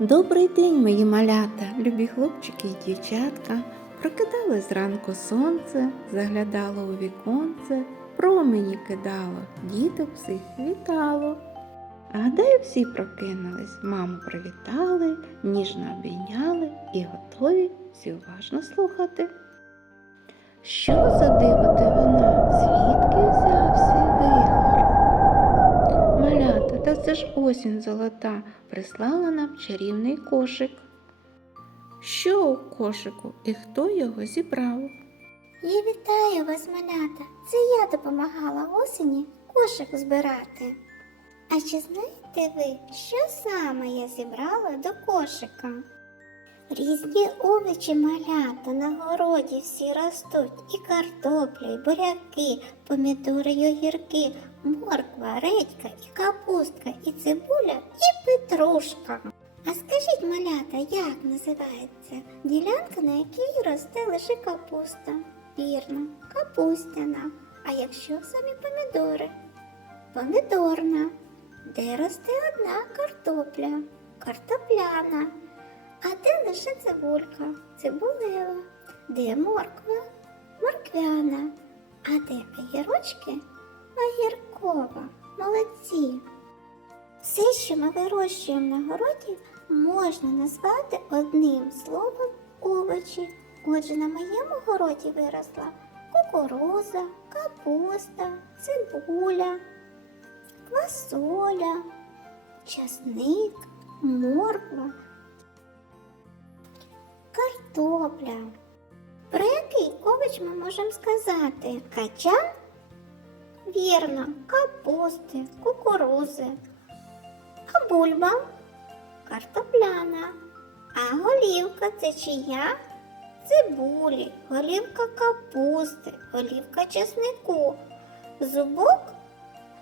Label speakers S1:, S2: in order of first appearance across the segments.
S1: Добрий день, мої малята, любі хлопчики і дівчатка. Прокидали зранку сонце, заглядало у віконце, промені кидало, діток всіх вітало. Гадаю, всі прокинулись, маму привітали, ніжно обійняли і готові всі уважно слухати. Що за диво дивина, звідки це ж осінь золота прислала нам чарівний кошик. Що у кошику і хто його зібрав?
S2: Я вітаю вас, малята. Це я допомагала осені кошик збирати. А чи знаєте ви, що саме я зібрала до кошика? Різні овочі малята на городі всі ростуть, і картопля, і буряки, помідори, й огірки, морква, редька, і капустка, і цибуля, і петрушка. А скажіть, малята, як називається ділянка, на якій росте лише капуста? Вірно, капустяна. А якщо самі помідори? Помідорна. Де росте одна картопля? Картопляна. А де лише цибулька? Цибулева. Де морква? Морквяна. А де огірочки? Огіркова. Молодці. Все, що ми вирощуємо на городі, можна назвати одним словом овочі. Отже, на моєму городі виросла кукуруза, капуста, цибуля, квасоля, часник, морква, картопля. Про який овоч ми можемо сказати? Качан? Вірно, капусти, кукурузи. А бульба картопляна. А голівка це чия? Цибулі, голівка капусти, голівка чеснику. Зубок?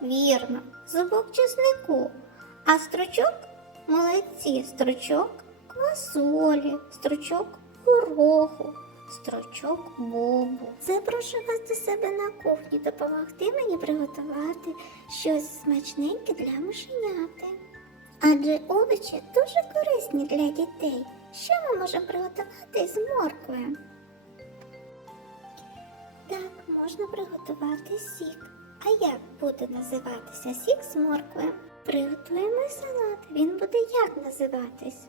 S2: Вірно, зубок чеснику. А стручок молодці, стручок квасолі, стручок гороху, стручок бобу. Запрошу вас до себе на кухню допомогти мені приготувати щось смачненьке для мишеняти. Адже овочі дуже корисні для дітей. Що ми можемо приготувати з морквою? Так, можна приготувати сік. А як буде називатися сік з моркви? Приготуємо салат. Він буде як називатись?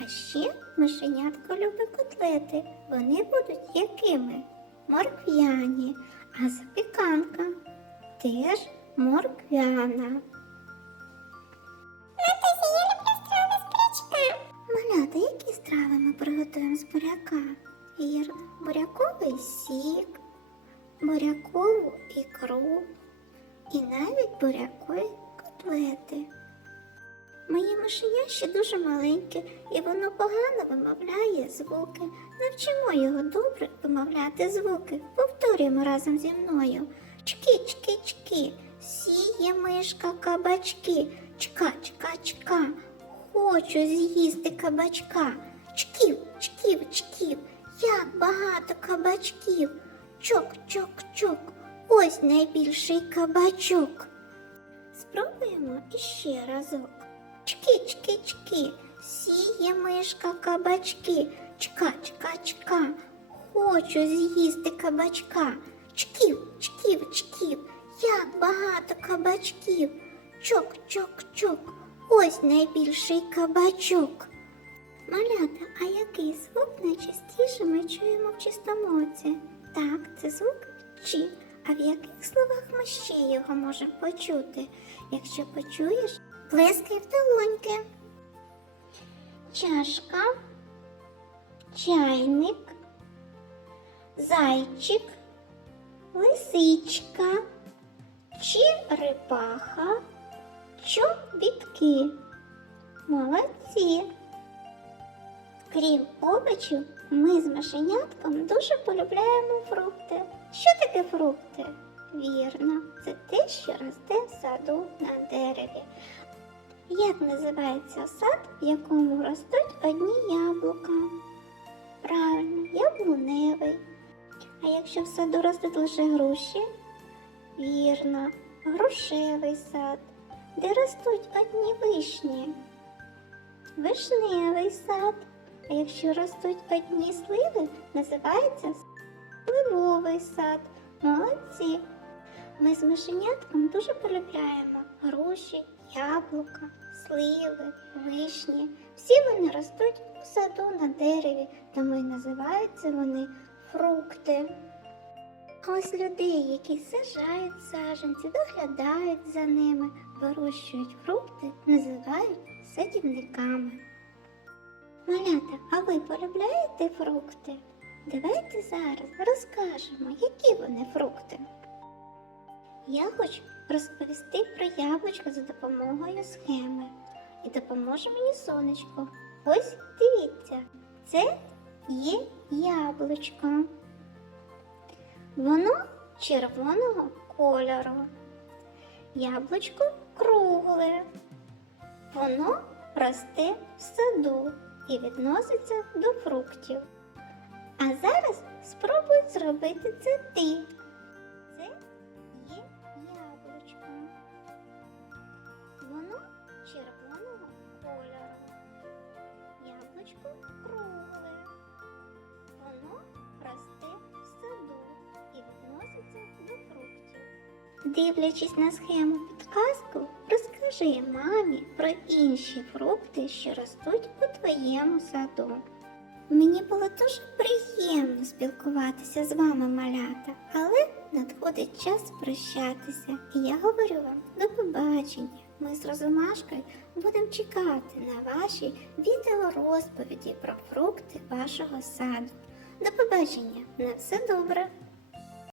S2: А ще мишенятко любить котлети. Вони будуть якими? Морквяні. А запіканка теж морквяна. Матуся, я люблю страви з бурячка. Малята, які страви ми приготуємо з буряка? Вірно, буряковий сік, бурякову ікру і навіть бурякові котлети. Моє мишеня ще дуже маленьке, і воно погано вимовляє звуки. Навчимо його добре вимовляти звуки. Повторюємо разом зі мною. Чки, чки, чки, сіє мишка кабачки. Чка, чка, чка. Хочу з'їсти кабачка. Чків, чків, чків. Як багато кабачків. Чок, чок, чок. Ось найбільший кабачок. Спробуємо іще разок. Чки, чки, чки, сіє мишка кабачки. Чка, чка, чка. Хочу з'їсти кабачка. Чків, чків, чків. Як багато кабачків. Чок, чок, чок. Ось найбільший кабачок. Малята, а який звук найчастіше ми чуємо в чистомовці? Так, це звук чи. А в яких словах ми ще його можемо почути? Якщо почуєш, плескай в долоньки. Чашка, чайник, зайчик, лисичка, черепаха, чобітки. Молодці. Крім овочів, ми з мишенятком дуже полюбляємо фрукти. Що таке фрукти? Вірно, це те, що росте в саду на дереві. Як називається сад, в якому ростуть одні яблука? Правильно, яблуневий. А якщо в саду ростуть лише груші? Вірно, грушевий сад, де ростуть одні вишні. вишневий сад. А якщо ростуть одні сливи, називається сливовий сад. Молодці! Ми з мишенятком дуже полюбляємо груші, яблука, сливи, вишні. Всі вони ростуть у саду на дереві, тому й називаються вони фрукти. А ось людей, які сажають саджанці, доглядають за ними, вирощують фрукти, називають садівниками. Малята, а ви полюбляєте фрукти? Давайте зараз розкажемо, які вони фрукти. Я хочу розповісти про яблучко за допомогою схеми. І допоможе мені сонечко. Ось дивіться, це є яблучко. Воно червоного кольору. Яблучко кругле. Воно росте в саду і відноситься до фруктів. А зараз спробуй зробити це ти. Дивлячись на схему підказку, розкажи мамі про інші фрукти, що ростуть у твоєму саду. Мені було дуже приємно спілкуватися з вами, малята, але надходить час прощатися. І я говорю вам до побачення. Ми з Розумашкою будемо чекати на ваші відеорозповіді про фрукти вашого саду. До побачення! На все добре!